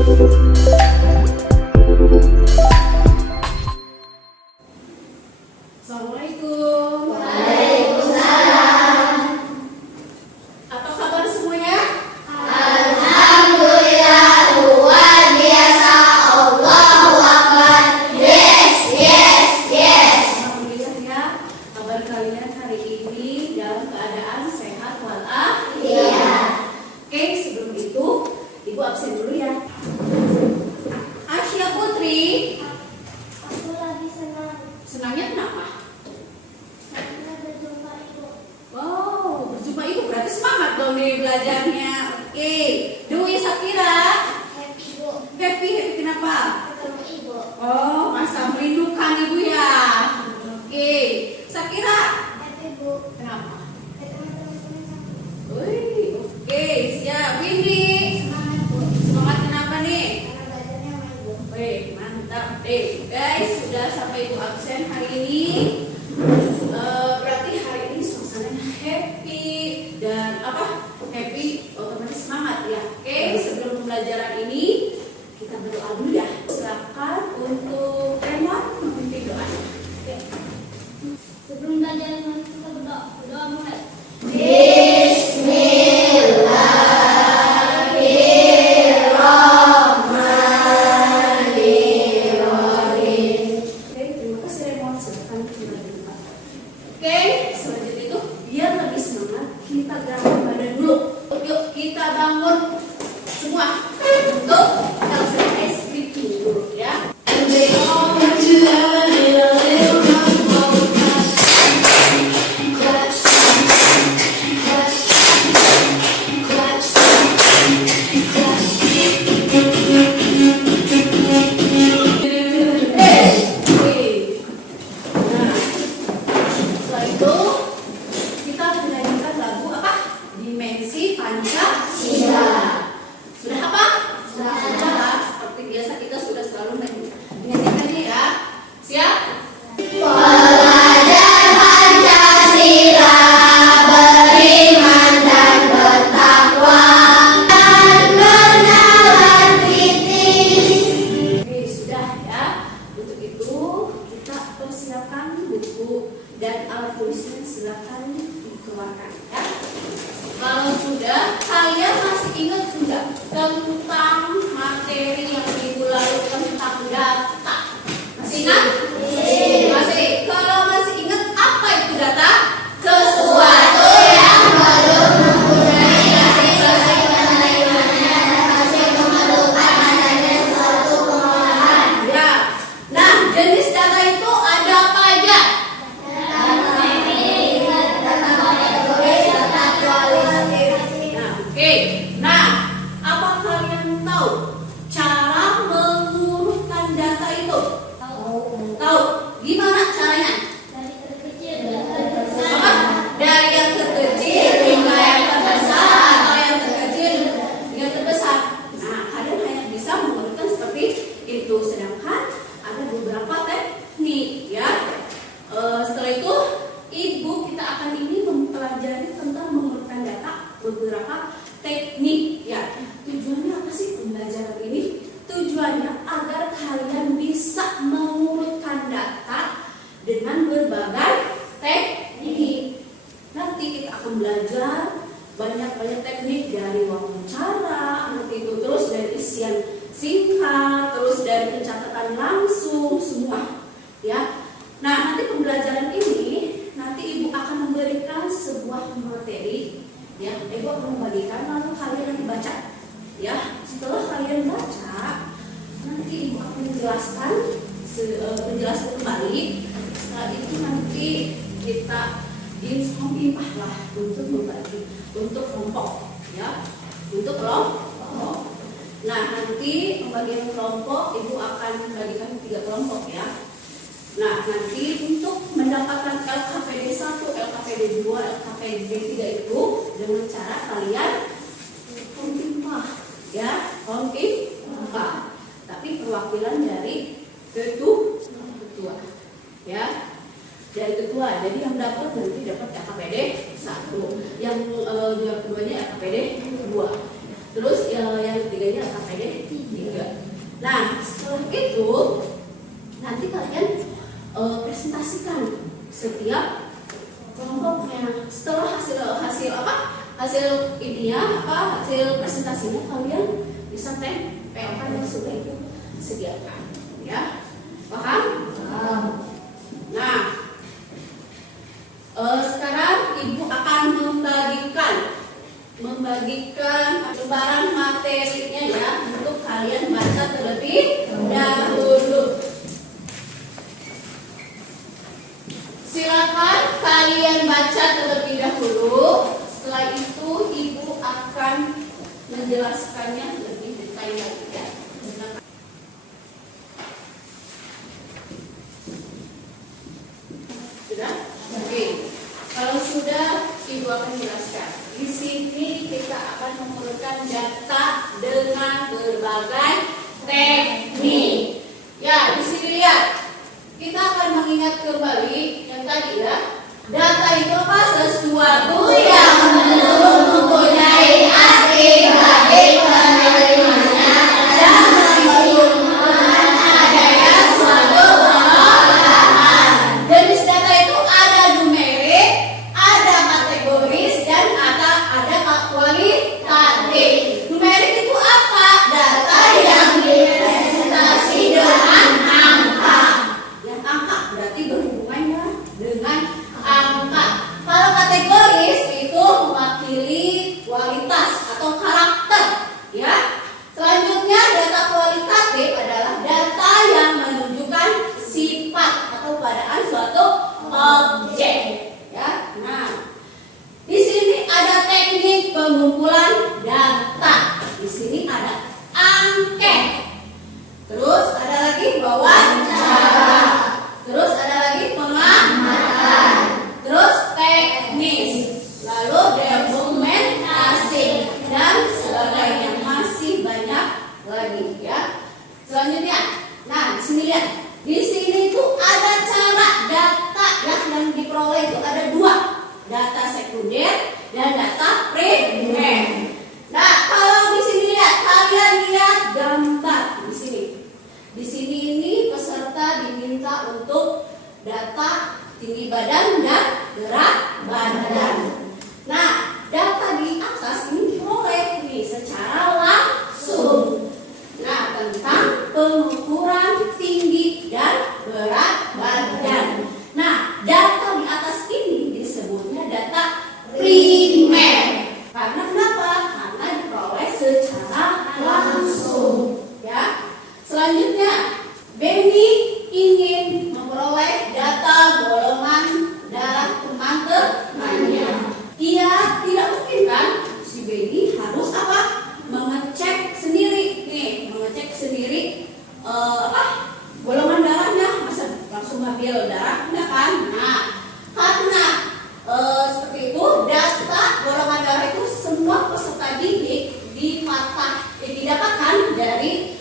Assalamualaikum. Waalaikumsalam. Apa kabar semuanya? Alhamdulillah, luar biasa. Allahu Akbar. Yes, yes, yes. Alhamdulillah ya. Kabar kalian hari ini dalam keadaan sehat walafiat. Iya. Oke, sebelum itu Ibu absen dulu ya. Asya Putri, Aku lagi senang senangnya kenapa? karena berjumpa ibu. Wow, berjumpa Ibu berarti semangat dong nih belajarnya. Oke, Dwi Sakira, Happy bu, happy kenapa? ketemu ibu. Oh, masa merindukan Ibu ya. Oke, Sakira, Happy bu, kenapa? ketemu teman-teman aku. Wih, oke, siap. Windy, Semangat bu, semangat kenapa nih? karena belajarnya sama ibu. Wih, mantap. Guys, sudah sampai Ibu absen hari ini. Berarti hari ini suasananya happy dan apa? Happy, otomatis semangat ya. Oke, sebelum pembelajaran ini kita berdoa dulu ya. Silakan untuk Remon memimpin doa. Oke. Sebelum belajar kita berdoa mulai. Oke, terima kasih Remon. Silakan kita berdoa. Oke, selanjutnya itu biar lebih semangat kita gerakan badan dulu. Yuk kita bangun semua untuk exercise breathing dulu ya. Oke. Nah, setelah itu kita menyanyikan lagu apa? Dimensi Pancasila. Sudah apa? Sudah. Seperti biasa kita sudah selalu menyanyikannya ya. Siap? Pelajar Pancasila beriman dan bertakwa dan bernalar kritis. Oke, sudah ya. Untuk itu kita persiapkan buku dan alat tulisnya, silakan dikeluarkan ya. Kalau sudah, kalian masih ingat enggak tentang materi yang minggu lalu tentang data? Masih ingat? Masih. Kalau masih ingat, apa itu data? Sesuatu yang belum mempunyai nilai-nilainya masih memerlukan adanya suatu pengolahan. Ya. Nah, jenis data itu ada apa aja? Data numeric, data kategoris, data kualitatif. Nah, oke. Nah, apa kalian tahu cara mengurutkan data itu? Tahu? Gimana caranya? Dari terkecil dan terbesar. Apa? Dari yang terkecil hingga yang terbesar atau yang terkecil hingga terbesar. Nah, kalian hanya bisa mengurutkan seperti itu. Sedangkan ada beberapa teknik ya. Setelah itu, Ibu kita akan ini mempelajari tentang mengurutkan data beberapa teknik ya. Tujuannya apa sih pembelajaran ini? Tujuannya agar kalian bisa mengurutkan data dengan berbagai teknik. Nanti kita akan belajar banyak-banyak teknik dari wawancara, nanti itu terus dari isian singkat, terus dari pencatatan langsung semua ya. Nah, nanti pembelajaran ini nanti Ibu akan memberikan sebuah materi ya. Ibu akan membagikan lalu kalian nanti baca ya. Setelah kalian baca, nanti Ibu akan menjelaskan penjelasan kembali. Setelah itu nanti kita infompah lah untuk membagi untuk kelompok ya, untuk kelompok. Nah, nanti pembagian kelompok Ibu akan membagikan 3 kelompok ya. Nah, nanti untuk mendapatkan LKPD 1, LKPD 2, LKPD 3 itu dengan cara kalian kontimpah ya, kontimpah. Tapi perwakilan dari ketua ya, dari ketua. Jadi yang dapat nanti dapat LKPD 1, yang keduanya LKPD 2, terus yang ketiganya LKPD 3. Nah, setelah itu nanti kalian presentasikan setiap kelompoknya. Setelah hasil ininya hasil presentasinya kalian bisa tempelkan yang sudah itu sediakan, ya. Paham? Nah, sekarang ibu akan membagikan lembaran materinya ya untuk kalian baca terlebih dahulu. Silakan kalian baca terlebih dahulu. Setelah itu ibu akan menjelaskannya lebih detail lagi ya. Sudah? Oke. Kalau sudah, ibu akan jelaskan. Di sini kita akan mengurutkan data dengan berbagai teknik. Ya, di sini lihat. Kita akan mengingat kembali yang tadi ya. Data itu apa? Sesuatu yang mempunyai arti bagi penerimanya dan menunjukkan adanya suatu pengolahan. Jenis data itu ada numerik, ada kategoris, dan ada kualitatif. Numerik itu apa? Data yang direpresentasi dengan angka. Yang angka berarti berhubungannya dengan angka. Kalau kategoris itu mewakili kualitas atau karakter, ya. Selanjutnya data kualitatif adalah data yang menunjukkan sifat atau keadaan suatu objek, ya. Nah, di sini ada teknik pengumpulan data. Di sini ada angket. Terus ada lagi wawancara. Terus ada lagi pengamatan. Terus teknis. Lalu dokumentasi dan sebagainya. Masih banyak lagi ya. Selanjutnya, nah di sini lihat. Di sini tuh ada cara data yang diperoleh itu ada dua. Data sekunder dan data primer. Nah, kalau di sini lihat, kalian lihat gambar di sini. Di sini ini peserta diminta untuk data tinggi badan dan berat badan. Nah, data di atas ini diperoleh nih secara langsung. Nah, tentang pengukuran tinggi dan berat badan. Nah, data di atas ini disebutnya data primer. Karena kenapa? Karena diperoleh secara langsung. Ya. Selanjutnya, Benny ingin memperoleh data golongan darah teman-temannya. Ia tidak mungkin kan si Benny harus apa? Mengecek sendiri nih, golongan darahnya, masa langsung ambil darahnya kan? Nah, karena seperti itu data golongan darah itu semua peserta didik didapatkan dari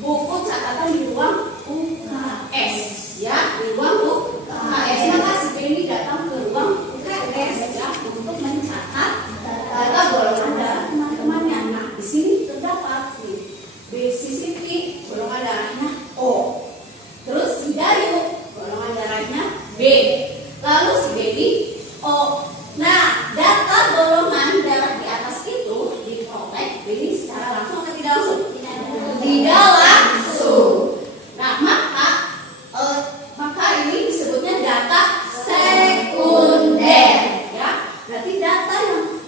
buku catatan di ruang UKS, ya, di ruang UKS. Maka si Benny datang ke ruang UKS ya untuk mencatat data golongan darah teman-temannya. Nah, di sini terdapat nih, si Siti golongan darahnya O, terus si Dayu golongan darahnya B, lalu si Benny O. Nah, data golongan darah di atas itu diperoleh Benny secara langsung atau tidak langsung? Tidak langsung. Nah, maka ini disebutnya data sekunder, ya. Berarti data yang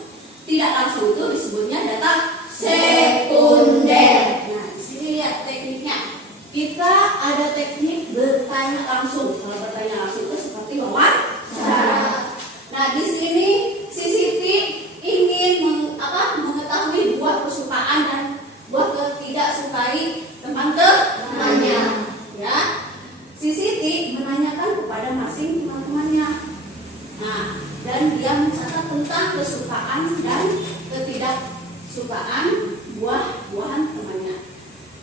tidak langsung itu disebutnya data sekunder. Nah, di sini lihat tekniknya. Kita ada teknik bertanya langsung. Kalau bertanya langsung itu seperti wawancara. Nah, di sini si Siti ingin mengetahui buah kesukaan dan buah tidak sukai teman-temannya, ya. Si Siti menanyakan kepada masing teman-temannya. Nah, dan dia mencatat tentang kesukaan dan ketidaksukaan buah-buahan temannya.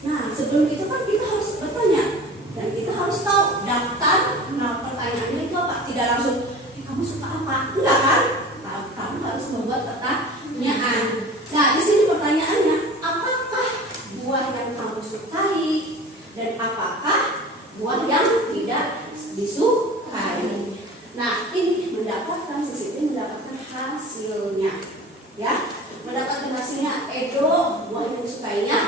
Nah, sebelum itu kan kita harus bertanya dan kita harus tahu daftar. Nah, pertanyaannya itu apa? Tidak langsung, kamu suka apa? Enggak kan? Kamu harus membuat pertanyaan. Nah, di sini pertanyaannya, apakah buah yang kamu suka disukai dan apakah buah yang tidak disukai. Nah, ini mendapatkan sisi mendapatkan hasilnya, ya. Mendapatkan hasilnya Edo buah yang disukainya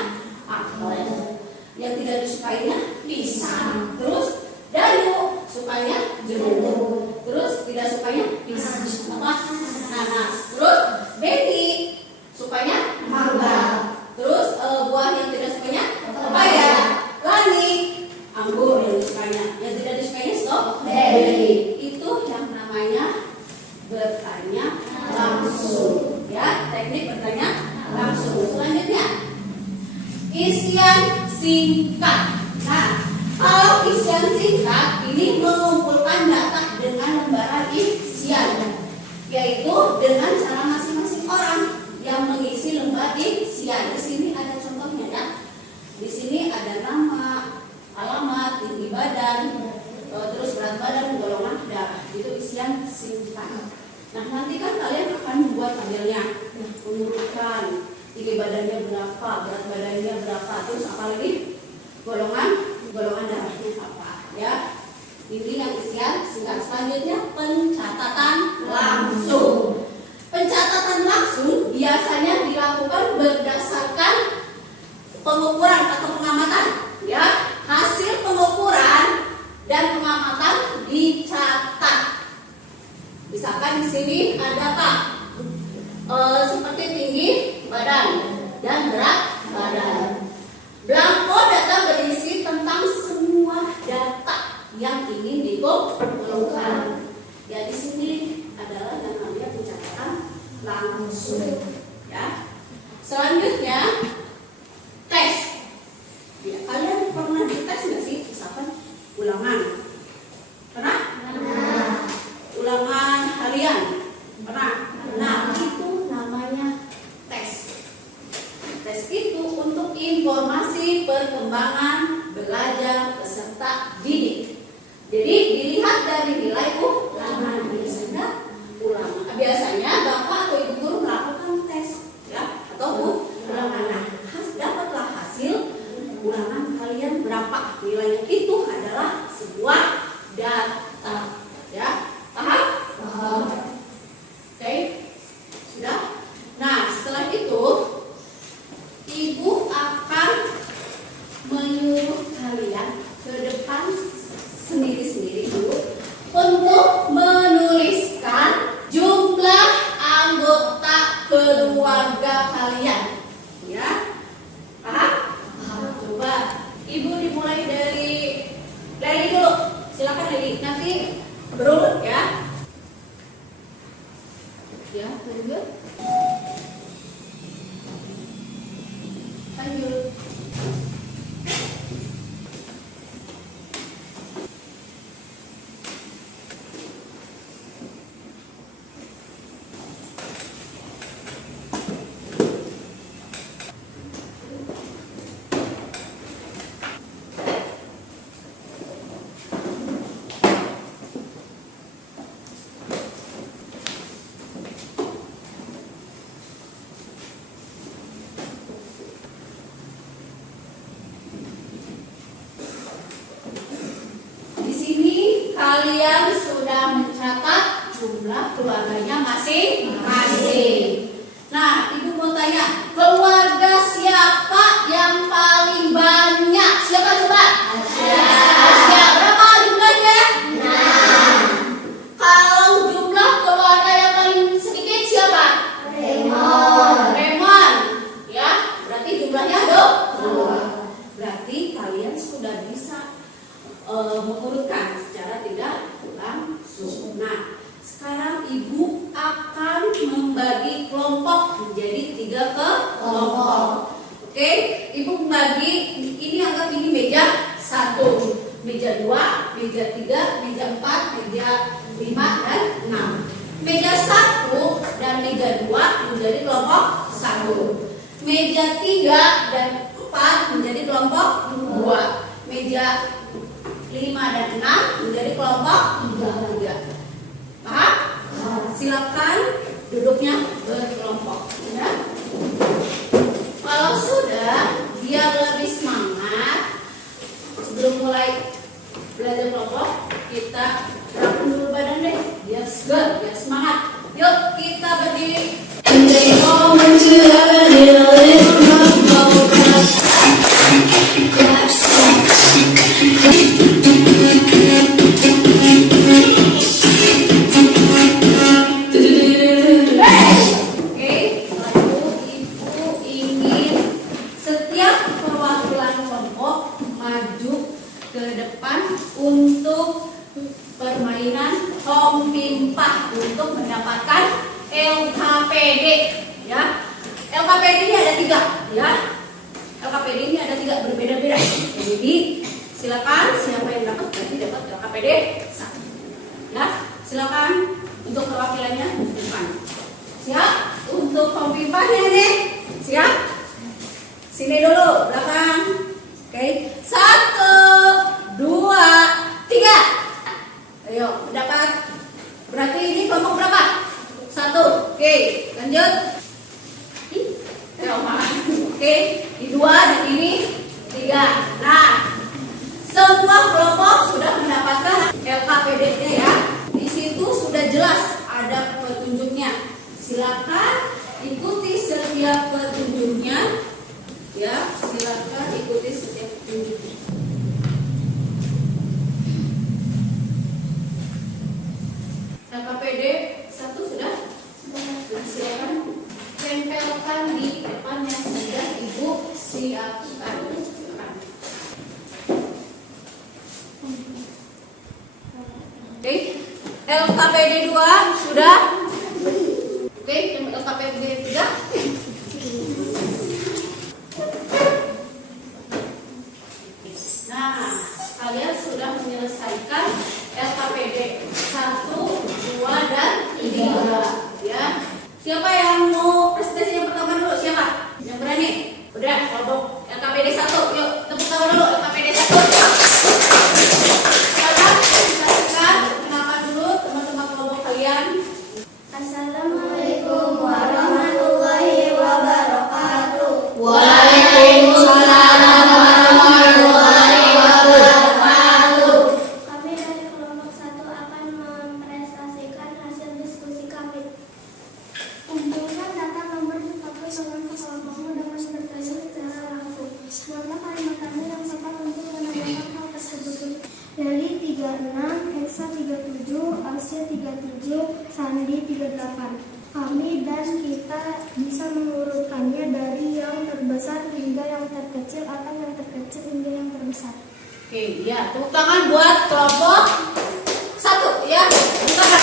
apel, yang tidak disukainya pisang. Terus Dayu sukanya jeruk, terus tidak sukanya pisang apa? Nanas. Terus Betty sukanya mangga. Terus buah yang tidak sukanya pepaya. Lani anggur yang disukainya, yang tidak disukainya strawberry. Itu yang namanya bertanya langsung, ya, teknik bertanya langsung. Selanjutnya isian singkat. Nah, kalau isian singkat ini mengumpulkan data dengan lembaran isian, yaitu dengan cara masing-masing orang yang mengisi lembar isian. Di sini ada contohnya, ya. Di sini ada nama, alamat, tinggi badan, terus berat badan, golongan darah. Itu isian singkat. Nah, nanti kan kalian akan membuat tabelnya, mengurutkan tinggi badannya berapa, berat badannya berapa, terus apa lagi, golongan darahnya apa, ya. Ini yang isian singkat. Selanjutnya pencatatan langsung. Pencatatan langsung biasanya dilakukan berdasarkan pengukuran atau pengamatan, ya. Hasil pengukuran dan pengamatan dicatat. Misalkan di sini ada Pak, seperti tinggi badan dan berat badan. Blanko data berisi tentang semua data yang ingin dikumpulkan. Ya, di sini adalah yang namanya pencatatan langsung, ya. Selanjutnya tes. Ya, kalian pernah dites nggak sih? Misalkan ulangan. Pernah? Ulangan harian. Pernah? Nah, itu namanya tes. Tes itu untuk informasi perkembangan belajar peserta didik. Jadi dilihat dari nilai ulangan. Biasanya bapak atau ibu guru melakukan tes, ya, atau ulangan. Nah, dapatlah hasil ulangan kalian berapa nilainya. Itu adalah sebuah data, ya. Paham? Oke, sudah. Nah, setelah itu ibu akan menyuruh kalian ke depan sendiri-sendiri dulu untuk menuliskan jumlah anggota keluarga kalian, ya. Paham? Coba ibu dimulai dari Leli dulu. Silakan Leli, nanti berurut, ya. Ya, lanjut. Lanjut. Kalian sudah mencatat jumlah keluarganya masing-masing. Nah, ibu mau tanya, keluarga siapa yang paling banyak? Siapa coba? Asya. Berapa jumlahnya? 6. Kalau jumlah keluarga yang paling sedikit siapa? Remon. Ya, berarti jumlahnya 2. Berarti kalian sudah bisa mengurutkan secara tidak langsung. Nah, sekarang ibu akan membagi kelompok menjadi 3 kelompok. Oke, ibu membagi ini, anggap ini meja 1, meja 2, meja 3, meja 4, meja 5 dan 6. Meja 1 dan meja 2 menjadi kelompok 1. Meja 3 dan 4 menjadi kelompok 2. Meja 5 dan 6 menjadi kelompok 3. Paham? Silakan duduknya berkelompok, ya. Kalau sudah, biar lebih semangat, mulai belajar kelompok, kita gerakan dulu badan deh, biar segar, biar semangat. Yuk kita berdiri. And they all went to heaven in a little rumble clap. Clap song. Oke, lalu ibu ingin setiap perwakilan kelompok maju ke depan untuk permainan hong pimpah untuk mendapatkan LKPD, ya. LKPD ini ada 3, ya. LKPD ini ada 3 berbeda-beda. Jadi silakan siapa yang dapat berarti dapat LKPD 1. Ya, silakan untuk perwakilannya di depan. Siap? Untuk hong pimpahnya nih. Siap? Sini dulu belakang. Oke, 1, 2, 3. Ayo, mendapat. Berarti ini kelompok berapa? 1. Oke, lanjut. Ayo, oke, ini 2 dan ini 3. Nah, semua kelompok sudah mendapatkan LKPD-nya ya. Di situ sudah jelas ada petunjuknya. Silakan ikuti setiap petunjuknya. Ya, silakan ikuti setiap petunjuknya. LKPD 1 sudah? Sudah. Silakan tempelkan di depan yang sudah Ibu siapkan. Silakan. Oke, LKPD 2 sudah? Oke, yang LKPD 3? Nah, kalian sudah menyelesaikan LKPD 1, 2, dan 3. Ya. Siapa yang mau presentasi yang pertama dulu? Siapa? Yang berani? Udah, kelompok LKPD 1. Yuk, tepuk tangan dulu LKPD 1. Sekarang silakan perkenalkan dulu teman-teman kelompok kalian. Assalamualaikum warahmatullahi wabarakatuh. Waalaikumsalam warahmatullahi wabarakatuh. Kami dari kelompok 1 akan mempresentasikan hasil diskusi kami. Kumpulkan data nomor 40 dengan kelompokmu dengan bertanya secara langsung. Mana kalimat kamu yang tepat untuk menanyakan hal tersebut? Leli 36, Esa 37, Asia 37, Sandi 38. Kami dan kita bisa mengurutkannya dari yang terbesar hingga yang terkecil atau yang terkecil hingga yang terbesar. Oke, ya, tepuk tangan buat kelompok 1 ya. Tepuk tangan.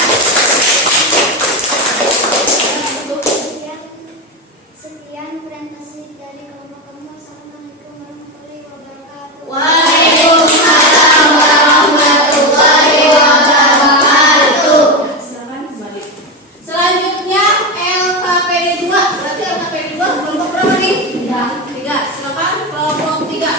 Sekian presentasi dari kelompok kamu. Assalamualaikum warahmatullahi wabarakatuh. Waalaikumsalam warahmatullahi wabarakatuh. Silakan kembali. Selanjutnya LKPD 2. Berarti LKPD 2 kelompok berapa nih? 3. Silakan kelompok 3.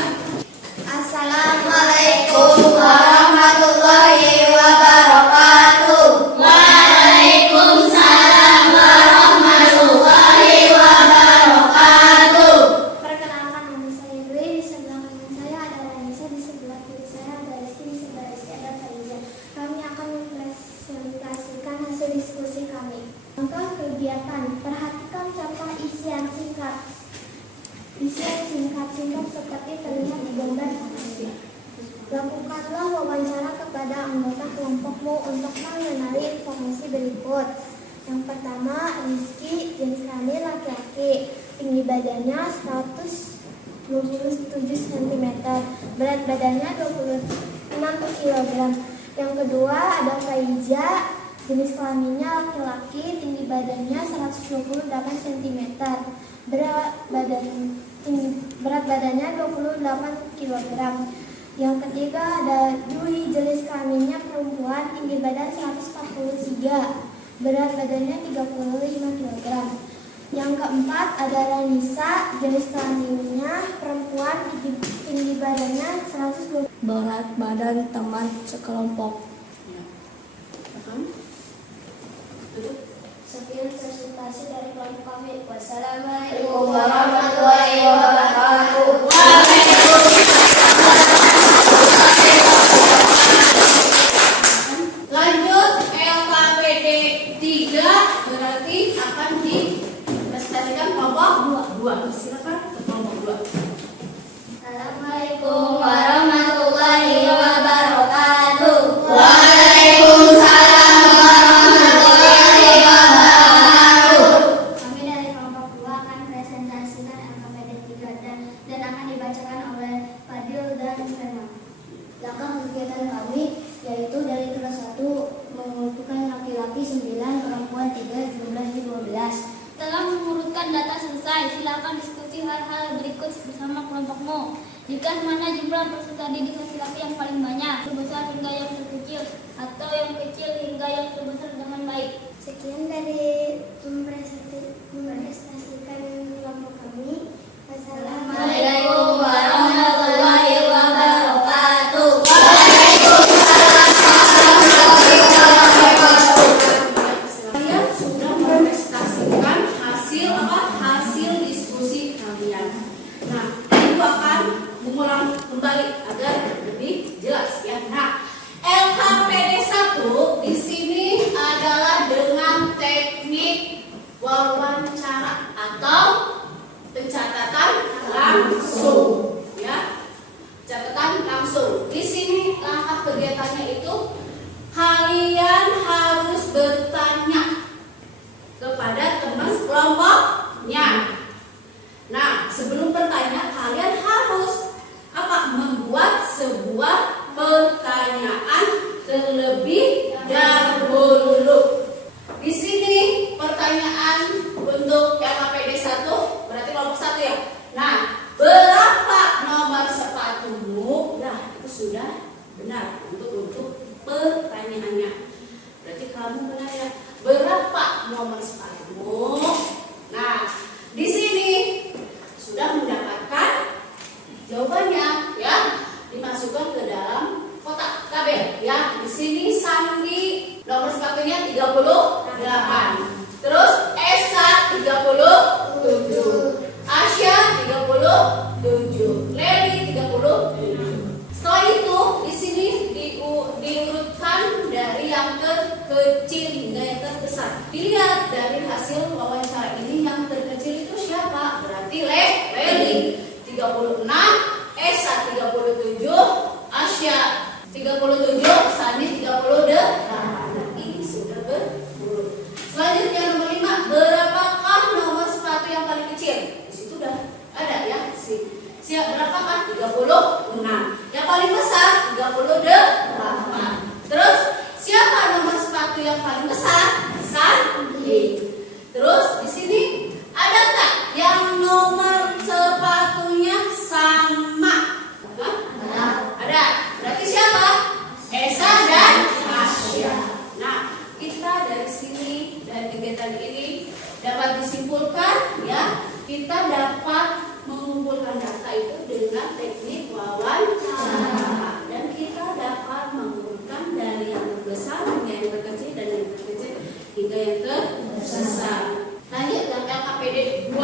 Assalamualaikum warahmatullahi wabarakatuh. Waalaikumsalam warahmatullahi wabarakatuh. Perkenalkan, nama saya Dwi. Di sebelah kanan saya ada Ranisa, di sebelah kiri saya ada Rizky, di sebelah Rizky ada Faiza. Kami akan mempresentasikan hasil diskusi kami. Langkah kegiatan, perhatikan contoh isian singkat. Isian singkat-singkat seperti terlihat di gambar atas. Lakukanlah wawancara kepada anggota kelompokmu untuk mengenali informasi berikut. Yang pertama, Rizky, jenis kelamin laki-laki, tinggi badannya 127 cm, berat badannya 26 kg. Yang kedua ada Faiza, jenis kelaminnya laki-laki, tinggi badannya 128 cm, berat badannya 28 kg. Yang ketiga ada Dwi, jenis kelaminnya perempuan, tinggi badan 143, berat badannya 35 kg. Yang keempat ada Ranisa, jenis kelaminnya perempuan, tinggi badannya 120. Berat badan teman sekelompok. Sekian presentasi dari kelompok kami. Wassalamualaikum warahmatullahi wabarakatuh. dibacakan oleh Fadil dan Firman. Langkah kegiatan kami yaitu dari kelas 1 mengumpulkan laki-laki 9, perempuan 3, jumlahnya 12. Setelah mengurutkan data selesai, silakan diskusi hal-hal berikut bersama kelompokmu. Jika mana jumlah peserta didik laki-laki yang paling banyak, terbesar hingga yang terkecil, atau yang kecil hingga yang terbesar dengan baik. Sekian dari mempresentasikan kelompok kami. Assalamualaikum warahmatullahi wabarakatuh. Kalian sudah mempresentasikan hasil apa? Hasil diskusi kalian. Nah, ibu akan mengulang kembali agar lebih jelas ya. Nah, LKPD 1 di sini adalah dengan teknik wawancara atau pencatatan langsung ya. Catatan langsung. Di sini langkah kegiatannya itu kalian harus bertanya kepada teman kelompoknya. Nah, sebelum bertanya kalian harus apa? Membuat sebuah pertanyaan terlebih dahulu. Di sini pertanyaan untuk LKPD 1 berarti kelompok 1 ya. Nah, berapa nomor sepatumu? Nah, itu sudah benar untuk pertanyaannya. Berarti kamu benar ya. Berapa nomor sepatumu? Nah, di sini sudah mendapatkan jawabannya ya. Dimasukkan ke dalam kotak tabel ya. Di sini Sandi nomor sepatunya 38. Terus Esa 37. Asya 37. Leli 37. Setelah itu di sini diurutkan dari yang terkecil hingga yang terbesar. Dilihat dari hasil wawancara ini yang terkecil itu siapa? Berarti Leli 36, Esa 37, Asya 37, Sani 38. Ini sudah berurut. Selanjutnya nomor 5, berapakah nomor sepatu yang paling kecil? Di situ udah ada ya. Siap berapakah? 36. Yang paling besar 38. Terus siapa nomor sepatu yang paling besar? Sandi. Terus di sini ada nggak yang nomor sepatunya sama? Ada. Berarti siapa? Esa dan Asya. Nah, kita dari sini dan kegiatan ini dapat disimpulkan ya, kita dapat mengumpulkan data itu dengan teknik wawancara dan kita dapat mengumpulkan dari yang terbesar hingga yang terkecil dan yang terkecil hingga yang terbesar. Lanjut yang LKPD 2.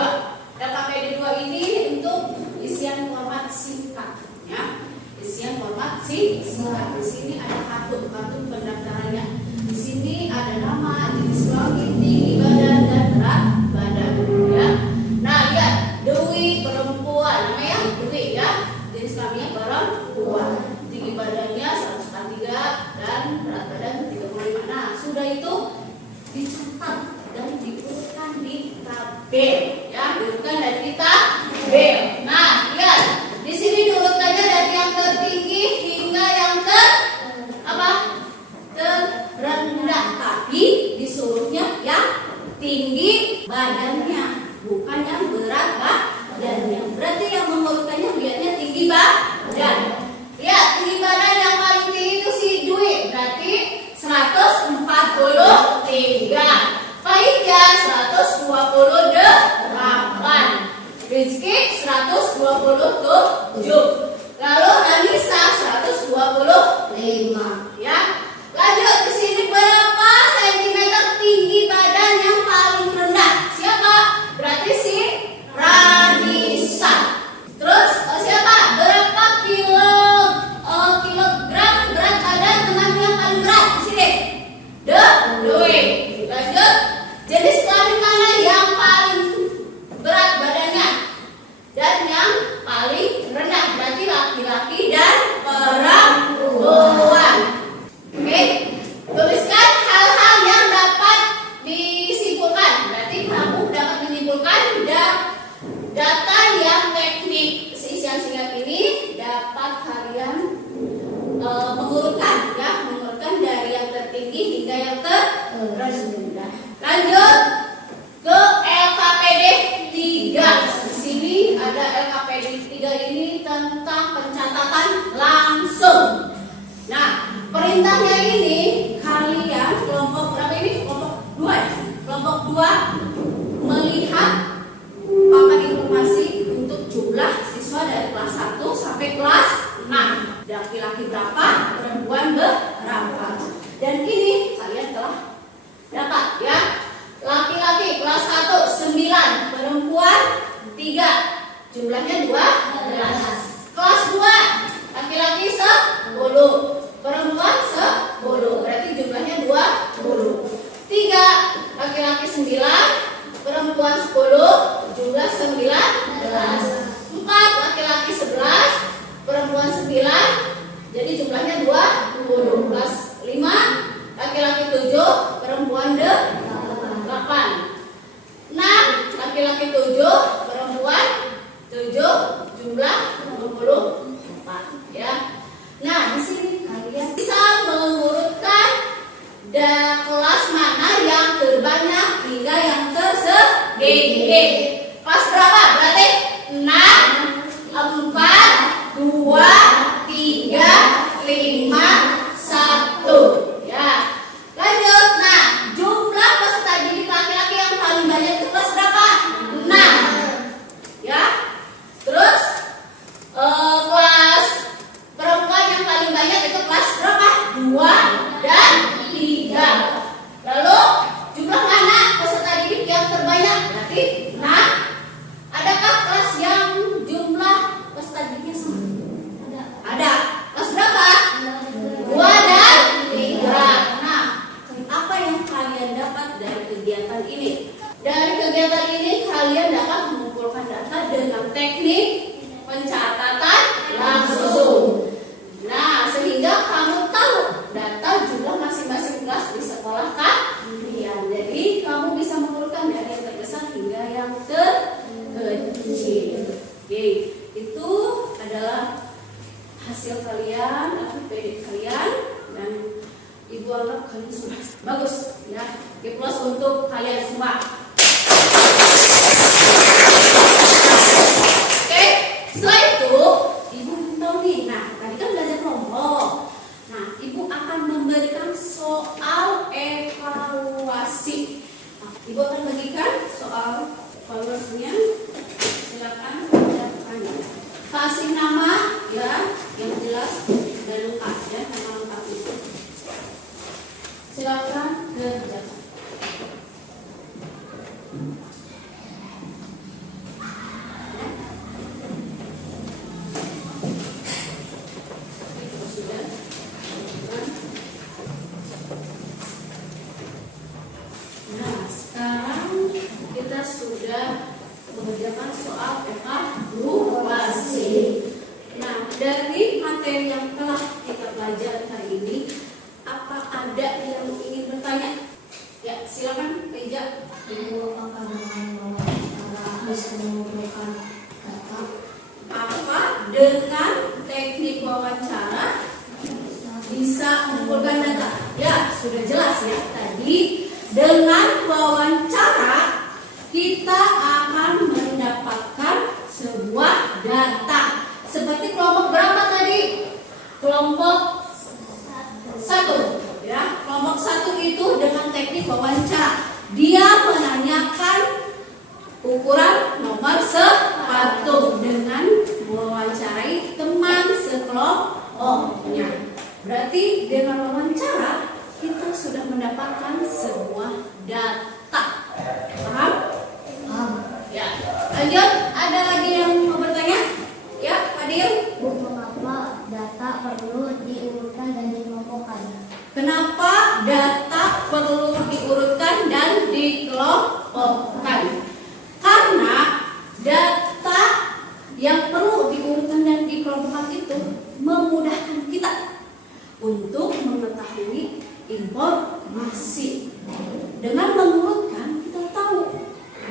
LKPD 2 ini untuk isian format singkat ya. Isian format singkat. Di sini ada kartu pendaftarannya. Di sini ada nama, jenis kelamin, tinggi badan dan berat badan ya. Nah, lihat Dewi perempuan, namanya Dewi ya. Jenis kelaminnya perempuan. Tinggi badannya 143 dan berat badan 35. Nah, sudah itu dicatat dan diurutkan di tabel ya, diurutkan dari di tabel. Nah, lihat di sini diurutkannya dari yang tertinggi hingga yang terendah, tapi disuruhnya yang tinggi badannya, bukan yang berat badannya. Berarti yang mengurutkannya lihatnya tinggi badan. Lihat tinggi badan yang paling tinggi itu si Dwi, berarti 143. Faida 128. Rizky 127. Lalu Anissa 125. Ya. Lanjut ke sini, berapa sentimeter tinggi badan yang paling rendah? Siapa? Berarti si Ranisa. Terus siapa? Berapa kilogram berat badan teman yang paling berat? Di sini. Dewi. Lanjut. Jenis kelamin mana yang paling berat badannya dan yang paling rendah? Berarti rendah. Lanjut ke LKPD 3. Di sini ada LKPD 3 ini tentang pencatatan langsung. Nah, perintahnya ini kalian kelompok berapa ini? Kelompok 2 ya? Kelompok 2 melihat papan informasi untuk jumlah siswa dari kelas 1 sampai kelas 6. Laki-laki berapa, perempuan berapa. Dan ini kalian telah dapat ya. Laki-laki kelas 1 9, perempuan 3. Jumlahnya 12. Kelas 2 laki-laki 10, perempuan 10. Berarti jumlahnya 20. 3 laki-laki 9, perempuan 10, jumlah 19. 4 laki-laki 11, perempuan 9, jadi jumlahnya 20. Kelas 5 laki-laki 7, perempuan 8. 6 laki-laki 7, perempuan 7, jumlah 24 ya. Nah, di sini kalian bisa mengurutkan kelas mana yang terbanyak hingga yang tersegini. Kelas berapa? Berarti 6, 4, 2, 3, 5, 1 ya. Lanjut. Nah, jumlah peserta didik laki-laki yang paling banyak itu kelas berapa? 6 ya. Terus kelas perempuan yang paling banyak itu kelas berapa? 2 dan 3. Lalu jumlah mana peserta didik yang terbanyak? Berarti 6. Adakah kelas yang jumlah peserta didiknya sama? Ada. Kelas berapa? 2 dan 3. Nah, apa yang kalian dapat dari kegiatan ini? Dari kegiatan ini kalian dapat mengumpulkan data dengan teknik pencatatan langsung. Nah, sehingga kamu tahu data jumlah masing-masing kelas di sekolah kalian. Jadi kamu bisa mengurutkan dari yang terbesar hingga yang terkecil. Oke, itu adalah hasil kalian, LKPD kalian, dan ibu anggap kalian sudah bagus ya. Oke, plus untuk kalian semua. Oke, setelah itu ibu tahu nih. Nah, tadi kan belajar kelompok. Nah, ibu akan memberikan soal evaluasi. Nah, ibu akan bagikan soal evaluasinya. Silakan tanya. Kasih nama ya yang jelas dan lengkap ya, nama lengkap itu. Silakan kerjakan. Nah, sekarang kita sudah mengerjakan soal evaluasi. Nah, dari materi yang telah kita pelajari hari ini, apa ada yang ingin bertanya? Ya, silakan Reja. Ibu apakah dengan wawancara bisa mengumpulkan data? Apa dengan teknik wawancara bisa mengumpulkan data? Ya, sudah jelas ya tadi. Dengan wawancara kita akan mendapatkan sebuah data. Seperti kelompok berapa tadi? Kelompok 1 ya. Kelompok 1 itu dengan teknik wawancara. Dia menanyakan ukuran nomor sepatu dengan mewawancarai teman sekelompoknya. Berarti dengan wawancara kita sudah mendapatkan sebuah data. Paham? Paham. Ya. Lanjut, ada lagi yang mau bertanya? Ya, Fadil. Bu, mengapa data perlu diurutkan dan dikelompokkan? Kenapa data perlu diurutkan dan dikelompokkan? Karena data yang perlu diurutkan dan dikelompokkan itu memudahkan kita untuk mengetahui informasi. Dengan mengurutkan kita tahu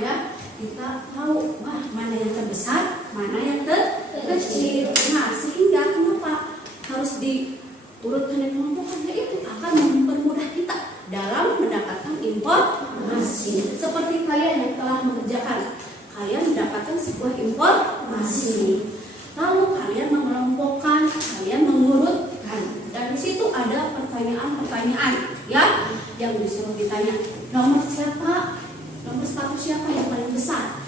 ya, kita tahu mana yang terbesar, mana yang terkecil. Nah, sehingga kenapa harus urutkan dan kelompokkan, itu akan mempermudah kita dalam mendapatkan informasi. Seperti kalian yang telah mengerjakan, kalian mendapatkan sebuah informasi. Lalu kalian mengelompokkan, kalian mengurutkan, dan di situ ada pertanyaan-pertanyaan ya yang disuruh ditanya. Nomor siapa? Nomor sepatu siapa yang paling besar?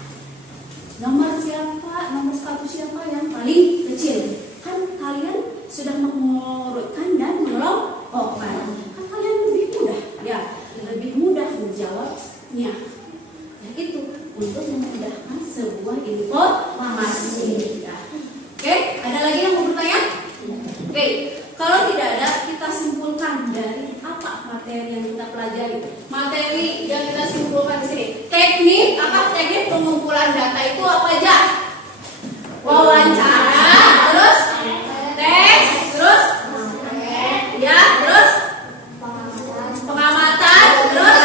Nomor sepatu siapa yang paling kecil? Kan kalian sudah mengurutkan dan mengelompokkan. Kan kalian lebih mudah ya, lebih mudah menjawabnya. Ya itu untuk memudahkan sebuah informasi. Ya. Oke, ada lagi yang mau bertanya? Oke, kalau tidak ada, kita simpulkan dari apa materi yang kita pelajari. Materi yang kita simpulkan di sini. Teknik pengumpulan data itu apa aja? Wawancara, terus tes, terus ya, terus pengamatan, terus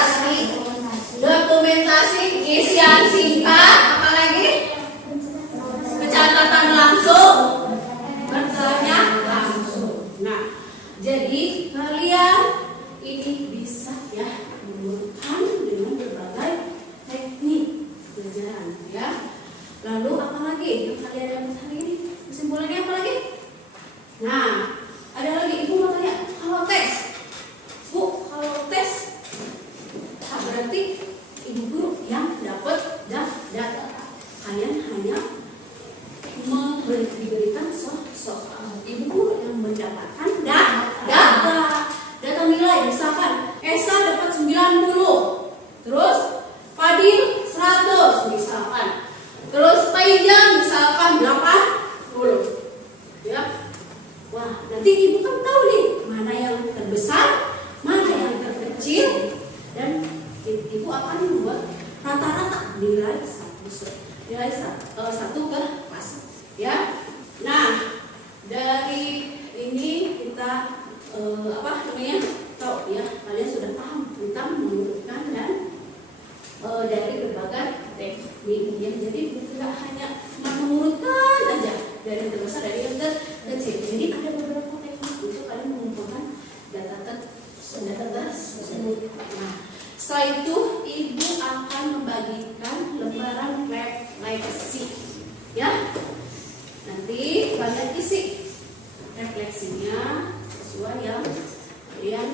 dokumentasi, isian singkat, apalagi pencatatan langsung, bertanya langsung. Nah, jadi kalian ini bisa ya menggunakan dengan berbagai teknik pelajaran ya. Lalu apa lagi yang kalian dapat hari ini? Kesimpulannya apa lagi? Nah, ada lagi ibu mau tanya, kalau tes, bu, kalau tes, berarti ibu guru yang dapat data. Kalian hanya diberikan soal, ibu guru yang mendapatkan data nilai. Misalkan Esa dapat 90, terus Fadil 100 misalkan, terus Paijam misalkan 80 ya. Wah, nanti ibu kan tahu nih mana yang terbesar, mana yang terkecil, dan ibu akan membuat rata-rata nilai satu ke kelas ya. Nah, dari ini kita tahu ya, kalian sudah paham tentang mengurutkan dan dari berbagai teknik ya. Jadi tidak hanya mengurutkan aja dari yang terbesar dari yang terkecil. Jadi ada beberapa teknik untuk kalian mengumpulkan data tersebut. Nah, setelah itu ibu akan membagikan lembaran refleksi ya. Nanti kalian isi refleksinya sesuai yang kalian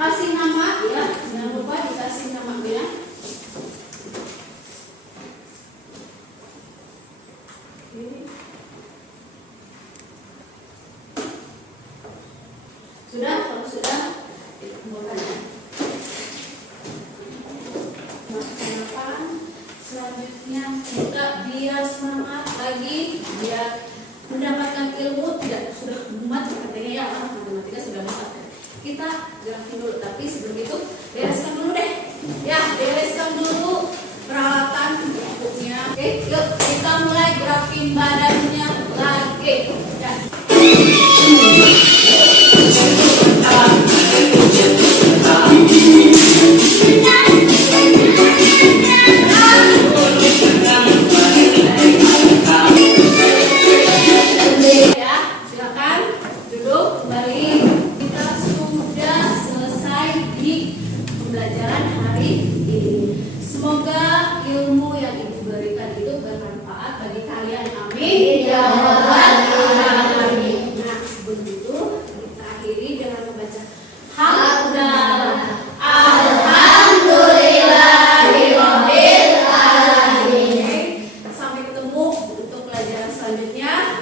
kasih nama ya. Jangan lupa dikasih namanya. Sudah? Kalau sudah, dikumpulkan ya. Persiapan selanjutnya kita biar semangat lagi, biar mendapatkan ilmu. Tidak sudah muat katanya ya, matematika sudah muat. Kita gerakin dulu, tapi sebelum itu bereskan dulu deh. Ya, bereskan dulu peralatan berikutnya. Oke, yuk kita mulai gerakin badannya lagi. Ya.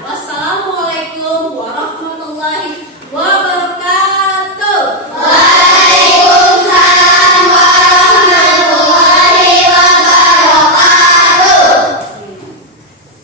Wassalamualaikum warahmatullahi wabarakatuh.